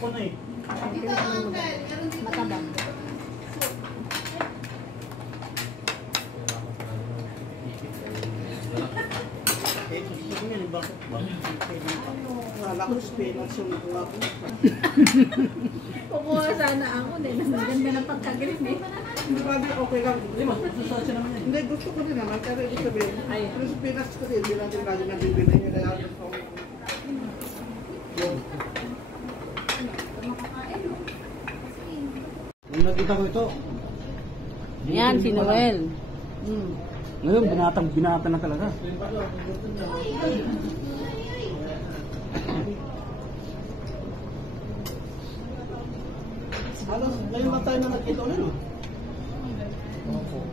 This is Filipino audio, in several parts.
ko na eh. Matabang. Eh, gusto ko yan eh. Bakit ba? Wala ko spinach yung nakuha ko. Kukuha sana ako din. Ang ganda ng pagkagalit eh. Hindi ba, okay lang. Hindi ba? Gusto naman yan. Hindi, gusto ko din naman. Pero ibig sabihin, Ayun. yung spinach kasi hindi natin lagi nabibili nyo. Kaya gusto ko. Nung nakita ko ito. Yan, si Noel. Ngayon, binata na talaga. Halos, ngayon ba tayo na nagkita ulit, no?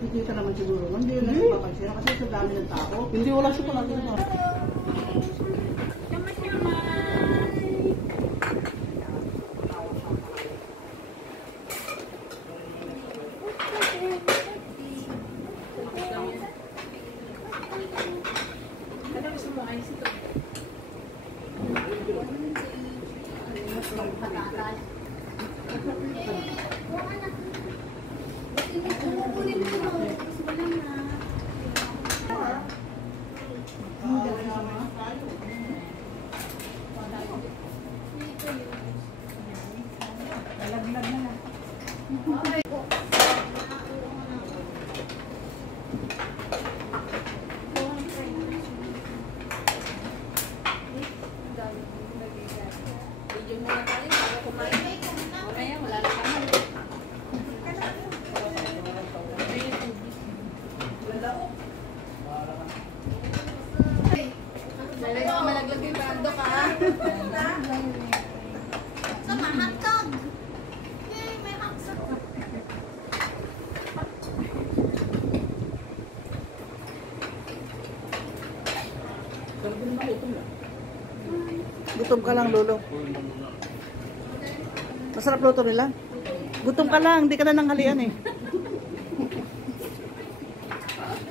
Hindi ka naman siguro. Hindi yun lang papansin. Kasi sa dami ng tao. Hindi, wala siya pala. Malaglag yung bando ka. So, mahagtog. Yay, may hagtog. Gutom ka lang, Lolo. Masarap luto nila. Gutom ka lang, hindi ka na nanghalian eh.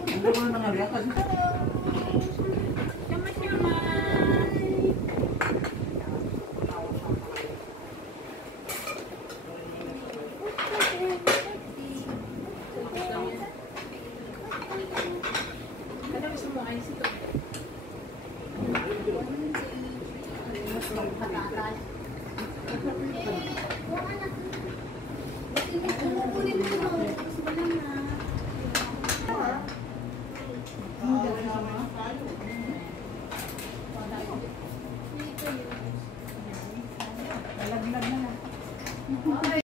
Hindi ko na nangalian kasi. Malaglag na lang.